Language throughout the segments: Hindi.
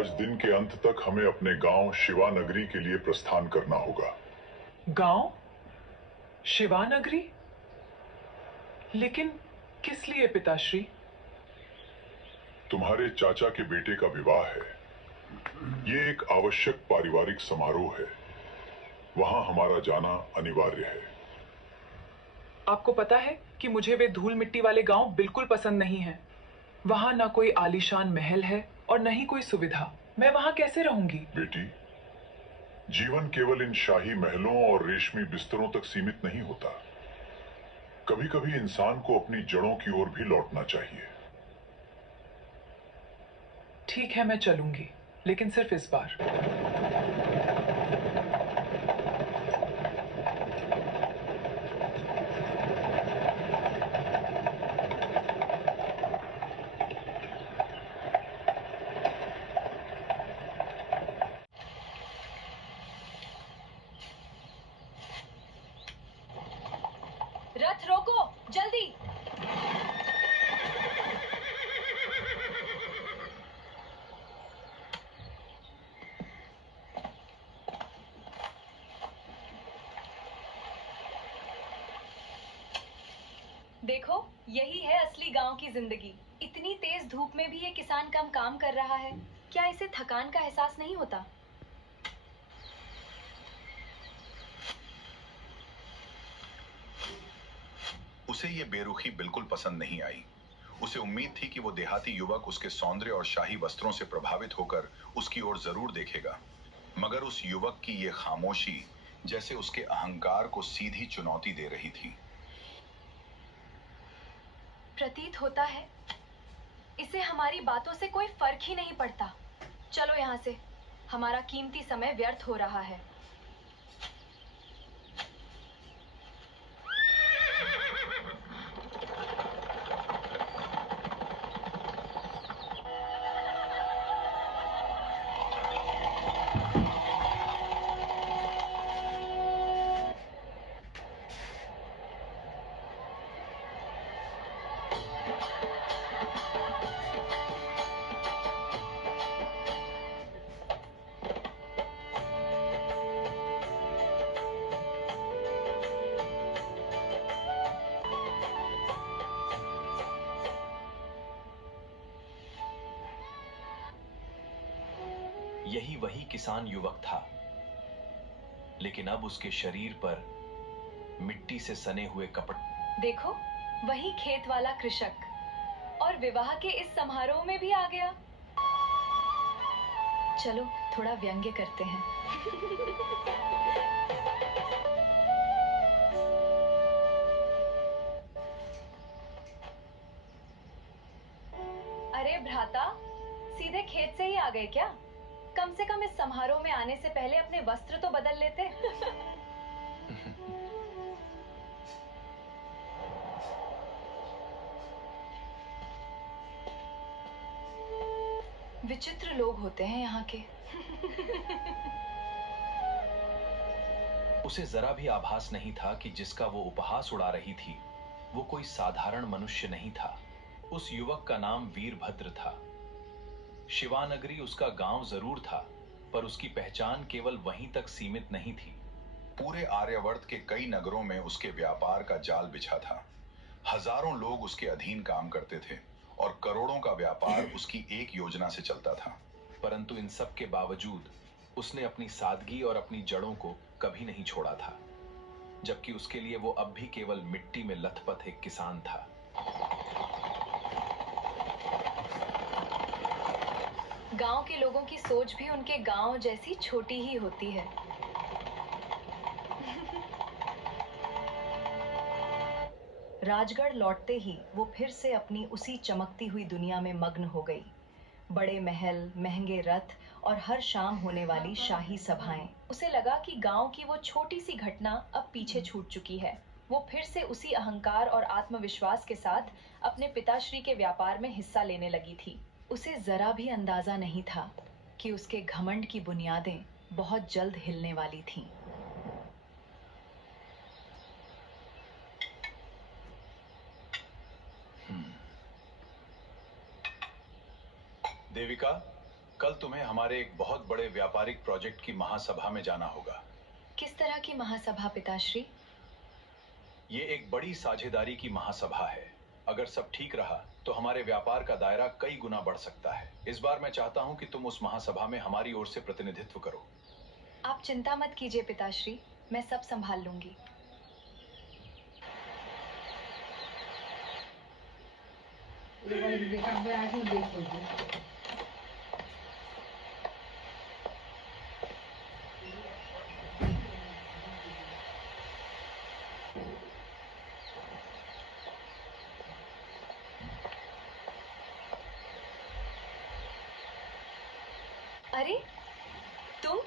आज दिन के अंत तक हमें अपने गांव शिवानगरी के लिए प्रस्थान करना होगा। गांव शिवानगरी? लेकिन किस लिए पिताश्री? तुम्हारे चाचा के बेटे का विवाह है। ये एक आवश्यक पारिवारिक समारोह है। वहां हमारा जाना अनिवार्य है। आपको पता है कि मुझे वे धूल मिट्टी वाले गांव बिल्कुल पसंद नहीं हैं। वहां ना कोई आलीशान महल है और न ही कोई सुविधा। मैं वहां कैसे रहूंगी? बेटी, जीवन केवल इन शाही महलों और रेशमी बिस्तरों तक सीमित नहीं होता। कभी कभी इंसान को अपनी जड़ों की ओर भी लौटना चाहिए। ठीक है, मैं चलूंगी, लेकिन सिर्फ इस बार। रथ रोको, जल्दी। देखो, यही है असली गांव की जिंदगी। इतनी तेज धूप में भी ये किसान कम काम कर रहा है। क्या इसे थकान का एहसास नहीं होता? उसे ये बेरुखी बिल्कुल पसंद नहीं आई। उसे उम्मीद थी कि वो देहाती युवक उसके सौंदर्य और शाही वस्त्रों से प्रभावित होकर उसकी ओर जरूर देखेगा, मगर उस युवक की ये खामोशी जैसे उसके अहंकार को सीधी चुनौती दे रही थी। प्रतीत होता है इसे हमारी बातों से कोई फर्क ही नहीं पड़ता। चलो यहाँ से, हमारा कीमती समय व्यर्थ हो रहा है। यही वही किसान युवक था, लेकिन अब उसके शरीर पर मिट्टी से सने हुए कपड़े। देखो, वही खेत वाला कृषक, और विवाह के इस समारोह में भी आ गया। चलो थोड़ा व्यंग्य करते हैं। अरे भ्राता, सीधे खेत से ही आ गए क्या? कम से कम इस समारोह में आने से पहले अपने वस्त्र तो बदल लेते। विचित्र लोग होते हैं यहाँ के। उसे जरा भी आभास नहीं था कि जिसका वो उपहास उड़ा रही थी वो कोई साधारण मनुष्य नहीं था। उस युवक का नाम वीरभद्र था। शिवानगरी उसका गांव जरूर था, पर उसकी पहचान केवल वहीं तक सीमित नहीं थी। पूरे आर्यावर्त के कई नगरों में उसके व्यापार का जाल बिछा था। हजारों लोग उसके अधीन काम करते थे और करोड़ों का व्यापार उसकी एक योजना से चलता था। परंतु इन सब के बावजूद उसने अपनी सादगी और अपनी जड़ों को कभी नहीं छोड़ा था, जबकि उसके लिए वो अब भी केवल मिट्टी में लथपथ एक किसान था। गांव के लोगों की सोच भी उनके गांव जैसी छोटी ही होती है। राजगढ़ लौटते ही वो फिर से अपनी उसी चमकती हुई दुनिया में मग्न हो गई। बड़े महल, महंगे रथ और हर शाम होने वाली शाही सभाएं। उसे लगा कि गांव की वो छोटी सी घटना अब पीछे छूट चुकी है। वो फिर से उसी अहंकार और आत्मविश्वास के साथ अपने पिताश्री के व्यापार में हिस्सा लेने लगी थी। उसे जरा भी अंदाजा नहीं था कि उसके घमंड की बुनियादें बहुत जल्द हिलने वाली थीं। देविका, कल तुम्हें हमारे एक बहुत बड़े व्यापारिक प्रोजेक्ट की महासभा में जाना होगा। किस तरह की महासभा पिताश्री? ये एक बड़ी साझेदारी की महासभा है। अगर सब ठीक रहा तो हमारे व्यापार का दायरा कई गुना बढ़ सकता है। इस बार मैं चाहता हूं कि तुम उस महासभा में हमारी ओर से प्रतिनिधित्व करो। आप चिंता मत कीजिए पिताश्री, मैं सब संभाल लूंगी। अरे तुम?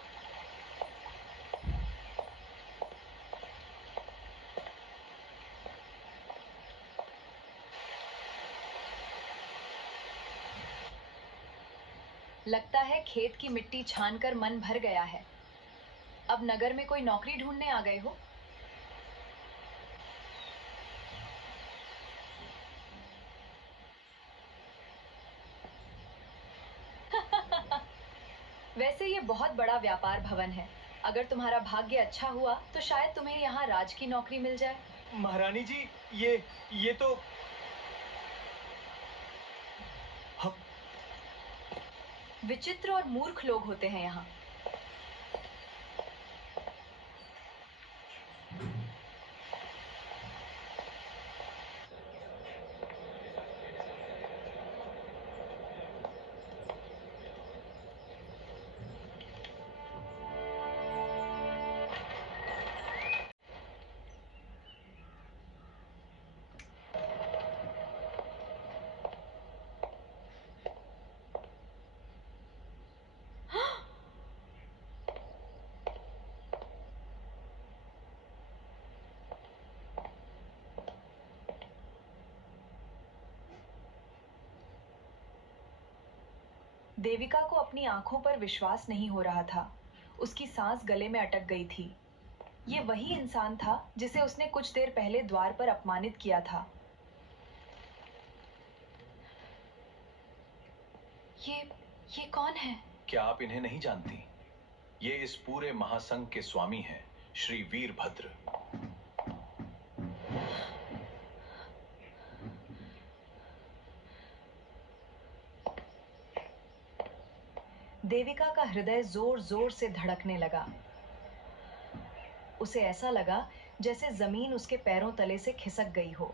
लगता है खेत की मिट्टी छानकर मन भर गया है। अब नगर में कोई नौकरी ढूंढने आ गए हो? वैसे ये बहुत बड़ा व्यापार भवन है। अगर तुम्हारा भाग्य अच्छा हुआ तो शायद तुम्हें यहाँ राज की नौकरी मिल जाए। महारानी जी, ये तो विचित्र और मूर्ख लोग होते हैं यहाँ। देविका को अपनी आंखों पर विश्वास नहीं हो रहा था। उसकी सांस गले में अटक गई थी। ये वही इंसान था जिसे उसने कुछ देर पहले द्वार पर अपमानित किया था। ये कौन है? क्या आप इन्हें नहीं जानती? ये इस पूरे महासंघ के स्वामी हैं, श्री वीरभद्र। देविका का हृदय जोर जोर से धड़कने लगा। उसे ऐसा लगा जैसे जमीन उसके पैरों तले से खिसक गई हो।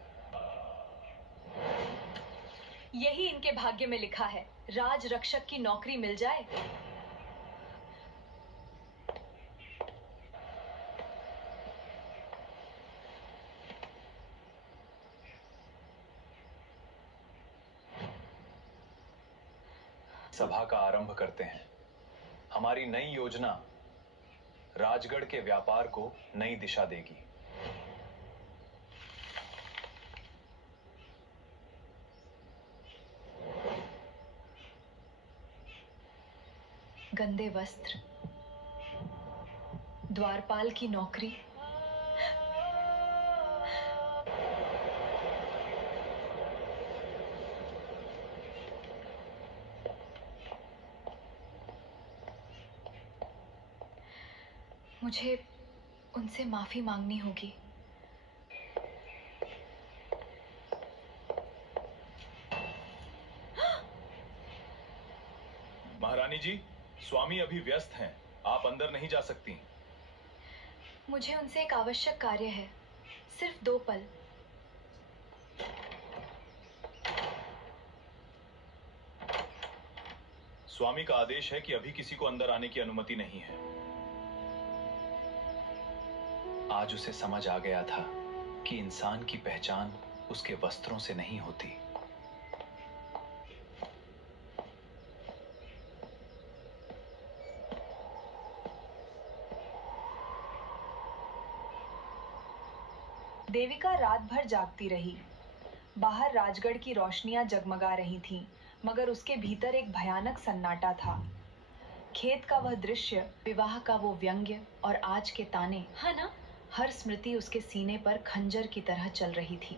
यही इनके भाग्य में लिखा है, राज रक्षक की नौकरी मिल जाए। सभा का आरंभ करते हैं। हमारी नई योजना राजगढ़ के व्यापार को नई दिशा देगी। गंदे वस्त्र, द्वारपाल की नौकरी, मुझे उनसे माफी मांगनी होगी। महारानी जी, स्वामी अभी व्यस्त हैं, आप अंदर नहीं जा सकती। मुझे उनसे एक आवश्यक कार्य है, सिर्फ 2 पल। स्वामी का आदेश है कि अभी किसी को अंदर आने की अनुमति नहीं है। आज उसे समझ आ गया था कि इंसान की पहचान उसके वस्त्रों से नहीं होती। देविका रात भर जागती रही। बाहर राजगढ़ की रोशनियां जगमगा रही थीं, मगर उसके भीतर एक भयानक सन्नाटा था। खेत का वह दृश्य, विवाह का वो व्यंग्य और आज के ताने, है ना? हर स्मृति उसके सीने पर खंजर की तरह चल रही थी।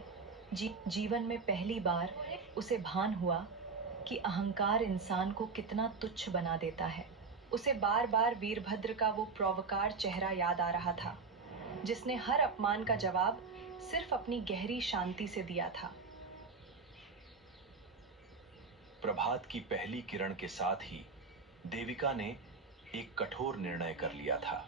जीवन में पहली बार उसे भान हुआ कि अहंकार इंसान को कितना तुच्छ बना देता है। उसे बार बार वीरभद्र का वो प्रोवकार चेहरा याद आ रहा था, जिसने हर अपमान का जवाब सिर्फ अपनी गहरी शांति से दिया था। प्रभात की पहली किरण के साथ ही देविका ने एक कठोर निर्णय कर लिया था।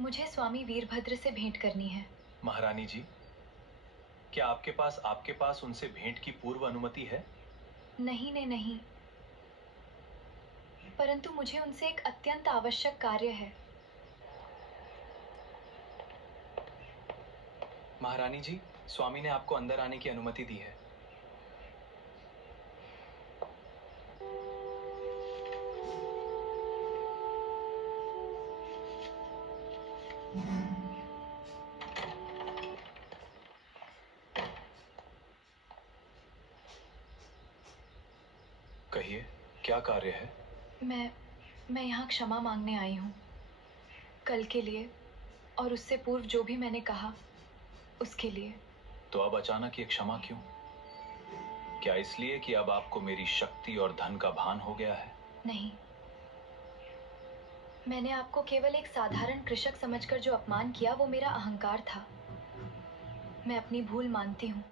मुझे स्वामी वीरभद्र से भेंट करनी है। महारानी जी, क्या आपके पास उनसे भेंट की पूर्व अनुमति है? नहीं, परंतु मुझे उनसे एक अत्यंत आवश्यक कार्य है। महारानी जी, स्वामी ने आपको अंदर आने की अनुमति दी है। कहिए, क्या कार्य है? मैं यहाँ क्षमा मांगने आई हूँ, कल के लिए और उससे पूर्व जो भी मैंने कहा उसके लिए। तो अब अचानक ये क्षमा क्यों? क्या इसलिए कि अब आपको मेरी शक्ति और धन का भान हो गया है? नहीं, मैंने आपको केवल एक साधारण कृषक समझकर जो अपमान किया वो मेरा अहंकार था। मैं अपनी भूल मानती हूँ।